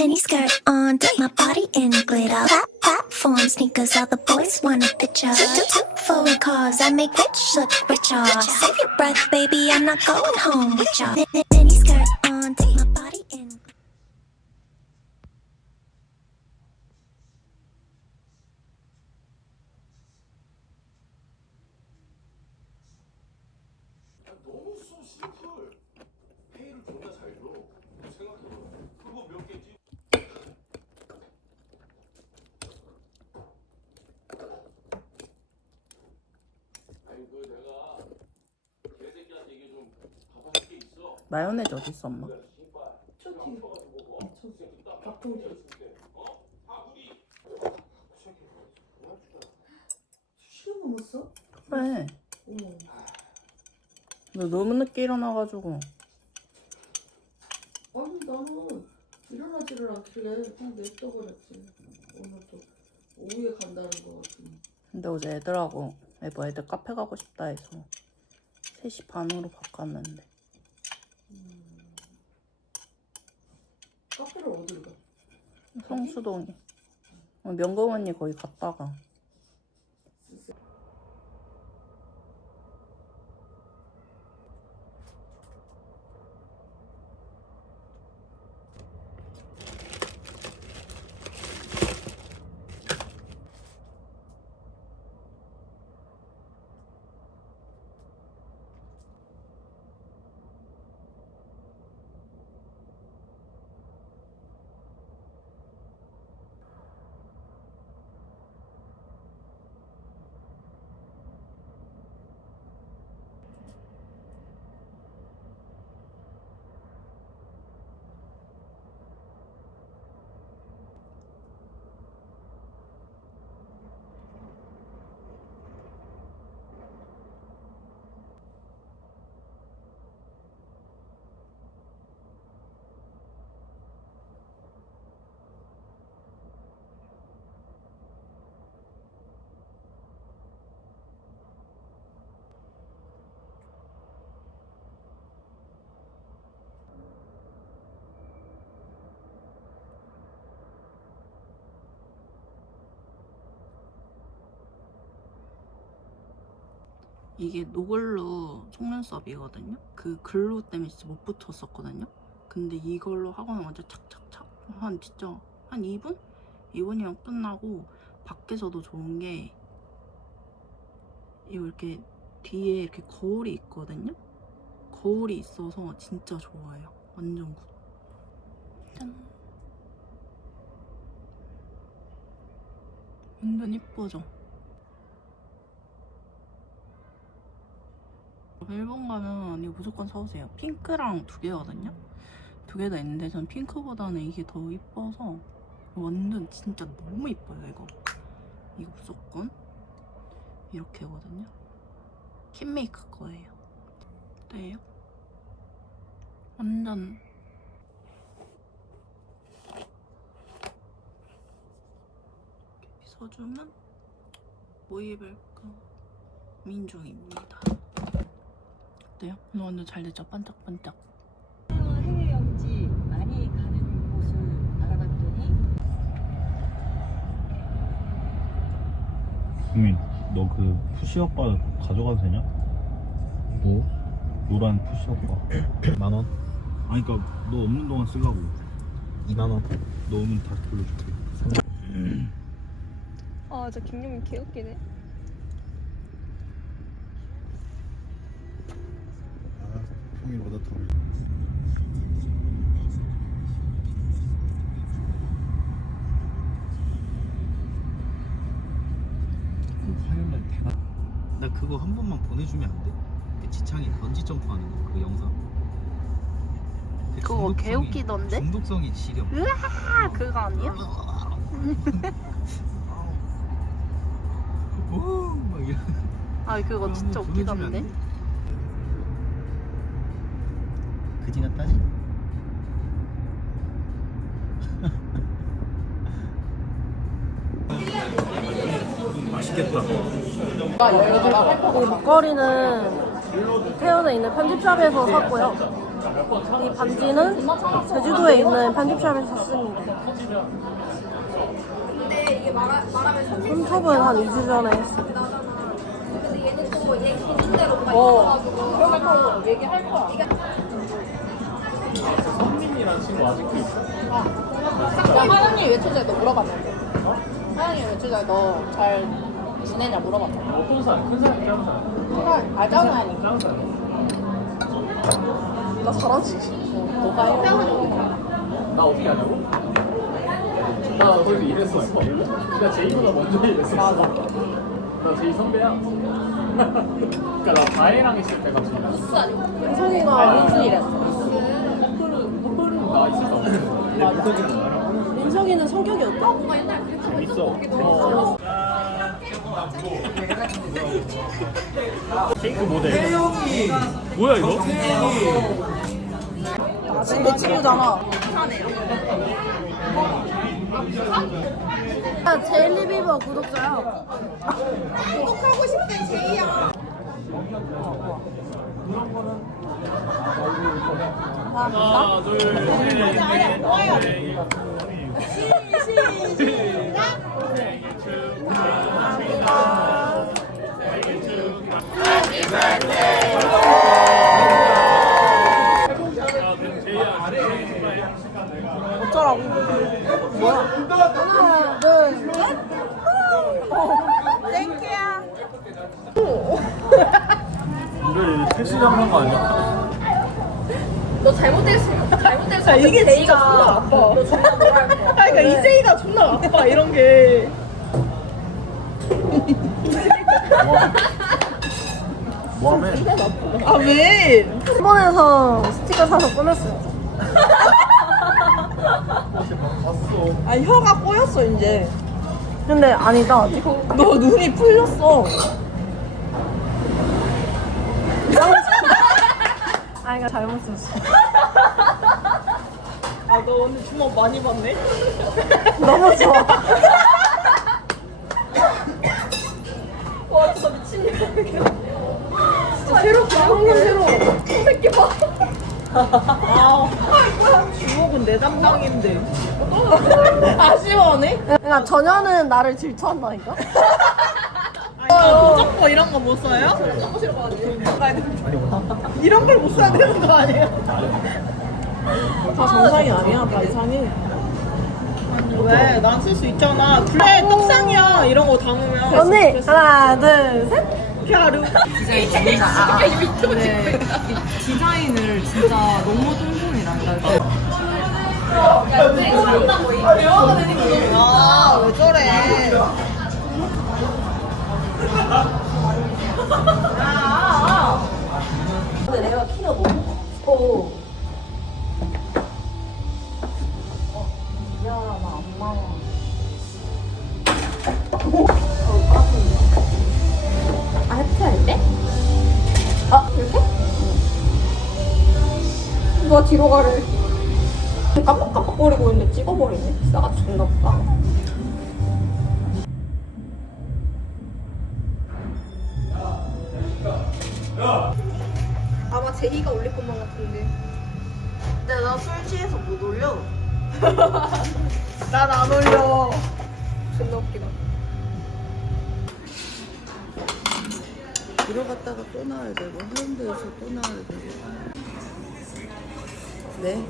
mini skirt on, dip my body in glitter. Plat- Platform sneakers, all the boys want a picture. Two, two, two, foreign cars, I make rich look richer. Save your breath, baby, I'm not going home with ya. Mi- mi- Mini skirt on, dip my body in. 너무 소 심플. 페이를 존나 잘 줘. 생각해봐. 마요네즈 어디 있어 엄마? 시간 넘었어? 그래 어머. 너 너무 늦게 일어나가지고 아니 나는 일어나지를 않길래 그냥 냅둬 버렸지. 오늘도 오후에 간다는 거 같으니. 근데 어제 애들하고 애뭐 애들 카페 가고 싶다 해서 3시 반으로 바꿨는데 카페를 어디로 가? 성수동에 어, 명금 언니 거기 갔다가 이게 노글루 속눈썹이거든요. 그 글루 때문에 진짜 못 붙었었거든요. 근데 이걸로 하고 나면 완전 착착착 한 진짜 한 2분? 2분이면 끝나고 밖에서도 좋은 게 이거 이렇게 뒤에 이렇게 거울이 있거든요. 거울이 있어서 진짜 좋아요. 완전 굿. 짠. 완전 이뻐져. 일본 가면 이거 무조건 사오세요. 핑크랑 두 개거든요. 두 개 다 있는데 전 핑크보다는 이게 더 이뻐서 완전 진짜 너무 이뻐요 이거. 이거 무조건 이렇게거든요. 킨메이크 거예요. 어때요? 완전 이렇게 빗어주면 뭐 입을까 민중입니다. 어때요? 오늘 완전 잘 됐죠? 반짝반짝. 해외 여행지 많이 가는 곳을 알아봤더니 국민, 너 그 푸시업 바 가져가도 되냐? 뭐? 노란 푸시업 바. 만 원? 아니, 그니까 너 없는 동안 쓰려고. 2만 원? 너 오면 다시 돌려줄게. 아, 저 김용민 개웃기네. 아, 형이보다 더. 화요일날 대박. 나 그거 한 번만 보내주면 안 돼? 그 지창이 번지 점프하는 거, 그 영상. 그 그거 중독성이- 개웃기던데? 중독성이 지려. 아, 그거 아니야? 오, 막 이런. 아, 그거 진짜 웃기던데? 돼? 그지 같다지? 맛있겠다. 이 목걸이는 태연에 있는 편집샵에서 샀고요. 이 반지는 제주도에 있는 편집샵에서 샀습니다. 손톱은 한 2주 전에 했습니다. 어. 성민이라는 친구 아직도 있어? 하영이 외출 전에 너 물어봤는데. 하영이 외출 전에 너 잘 지내냐 물어봤잖아. 어떤 사람? 큰 사람? 작은 사람? 그냥 알잖아 하니까. 작은 사람? 나 잘하지. 너가 해. 나 어떻게 하냐고? 나 거기서 일했었어. 나 제이보다 먼저. 맞아. 나 제이 선배야. 그니까 나 바해랑 있을 때가 제일 민성이가 무슨 일했어? 나 있을 때 없어. 민성이는 성격이 어때? 재밌어. 케이크 모델. 뭐야 이거? 내 친구잖아. 나 제일리비버 구독자야. 구독하고 싶대 제이야. 하나, 둘, 셋. 어쩌라고? 뭐야? 하나, 둘, 셋. 땡큐야. 택시 잡는 거 아니야? 너 잘못됐으면 잘못됐어. 이게 진짜 존나 아파. 너 존나 뭐랄 거야. 그러니까 이재이가 존나 아파 이런 게. 뭐하면? 아 왜? 일본에서 스티커 사서 꾸몄어요. 아 혀가 꼬였어 이제. 근데 아니다. 너 눈이 풀렸어. 아 이거 잘못 썼어. 아 너 오늘 주먹 많이 받네? 너무 좋아. 와 진짜 미친년이야. 진짜 새롭다. 황금 새로워. 새끼 봐. 아, 주먹은 내 담당인데. 아쉬워하네? 그러니까 전혀는 나를 질투한다니까? 도적고 이런 거 못 써요? 이런 걸 못 써야 되는 거 아니에요? 다 정상이 아니야, 다 이상해. 왜? 난 쓸 수 있잖아. 그래, 떡상이야. 이런 거 담으면. 언니, 하나, 둘, 셋. 갸루. 디자인을 진짜 너무 뚱뚱이 난다. 아, 왜 저래? 근데 내가 키가 너무 커. 아? 아, 뒤로 가래. 깜빡깜빡거리고 있는데 찍어버리네. 싸가 존나 없다. 아마 제이가 올릴 것만 같은데. 근데 나 술 취해서 못 올려. 난 안 올려. 존나 웃기다. 들어갔다가 또 나와야 되고 해운대에서 또 나와야 되고 네